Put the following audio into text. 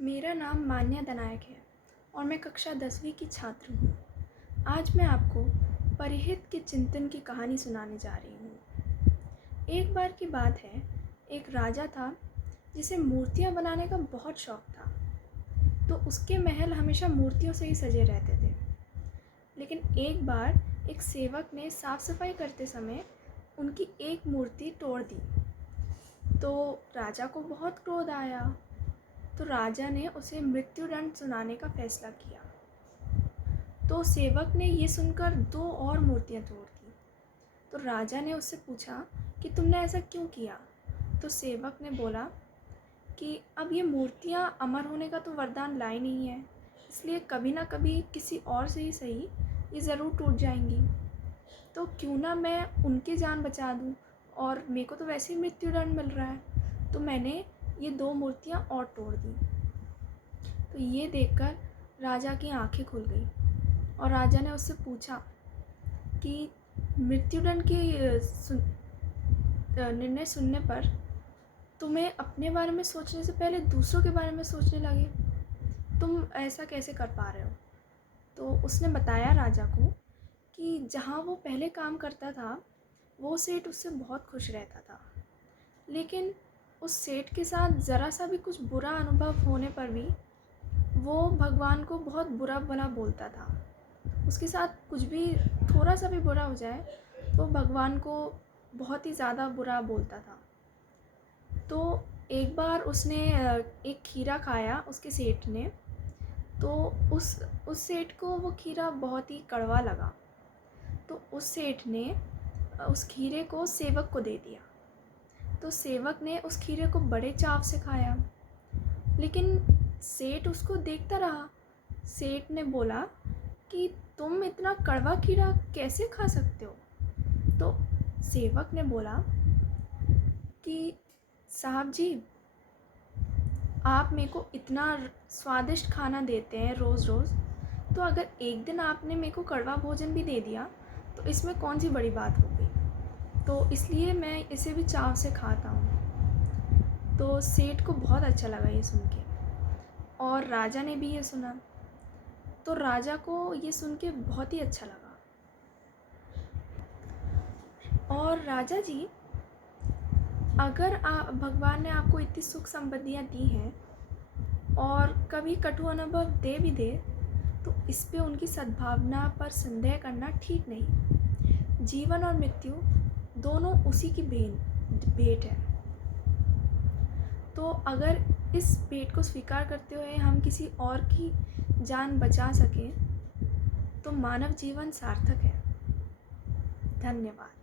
मेरा नाम मान्या दनायक है और मैं कक्षा 10वीं की छात्र हूँ। आज मैं आपको परिहित के चिंतन की कहानी सुनाने जा रही हूँ। एक बार की बात है, एक राजा था जिसे मूर्तियाँ बनाने का बहुत शौक था। तो उसके महल हमेशा मूर्तियों से ही सजे रहते थे। लेकिन एक बार एक सेवक ने साफ सफाई करते समय उनकी एक मूर्ति तोड़ दी। तो राजा को बहुत क्रोध आया। तो राजा ने उसे मृत्युदंड सुनाने का फैसला किया। तो सेवक ने ये सुनकर 2 और मूर्तियाँ तोड़ दी। तो राजा ने उससे पूछा कि तुमने ऐसा क्यों किया। तो सेवक ने बोला कि अब ये मूर्तियाँ अमर होने का तो वरदान लाई नहीं है, इसलिए कभी ना कभी किसी और से ही सही ये ज़रूर टूट जाएंगी। तो क्यों ना मैं उनकी जान बचा दूँ, और मेरे को तो वैसे ही मृत्युदंड मिल रहा है। तो मैंने ये 2 मूर्तियाँ और तोड़ दी। तो ये देखकर राजा की आंखें खुल गई और राजा ने उससे पूछा कि मृत्युदंड के निर्णय सुनने पर तुम्हें अपने बारे में सोचने से पहले दूसरों के बारे में सोचने लगे, तुम ऐसा कैसे कर पा रहे हो। तो उसने बताया राजा को कि जहाँ वो पहले काम करता था वो सेठ उससे बहुत खुश रहता था, लेकिन उस सेठ के साथ ज़रा सा भी कुछ बुरा अनुभव होने पर भी वो भगवान को बहुत बुरा भला बोलता था। उसके साथ कुछ भी थोड़ा सा भी बुरा हो जाए तो भगवान को बहुत ही ज़्यादा बुरा बोलता था। तो एक बार उसने एक खीरा खाया उसके सेठ ने। तो उस सेठ को वो खीरा बहुत ही कड़वा लगा। तो उस सेठ ने उस खीरे को सेवक को दे दिया। तो सेवक ने उस खीरे को बड़े चाव से खाया, लेकिन सेठ उसको देखता रहा। सेठ ने बोला कि तुम इतना कड़वा खीरा कैसे खा सकते हो। तो सेवक ने बोला कि साहब जी, आप मेरे को इतना स्वादिष्ट खाना देते हैं रोज़ रोज़, तो अगर एक दिन आपने मेरे को कड़वा भोजन भी दे दिया तो इसमें कौन सी बड़ी बात हो गई। तो इसलिए मैं इसे भी चाव से खाता हूँ। तो सेठ को बहुत अच्छा लगा ये सुन के, और राजा ने भी ये सुना। तो राजा को ये सुन के बहुत ही अच्छा लगा। और राजा जी, अगर भगवान ने आपको इतनी सुख समृद्धियाँ दी हैं और कभी कटु अनुभव दे भी दे, तो इस पे उनकी सद्भावना पर संदेह करना ठीक नहीं। जीवन और मृत्यु दोनों उसी की भेंट है। तो अगर इस भेंट को स्वीकार करते हुए हम किसी और की जान बचा सकें तो मानव जीवन सार्थक है। धन्यवाद।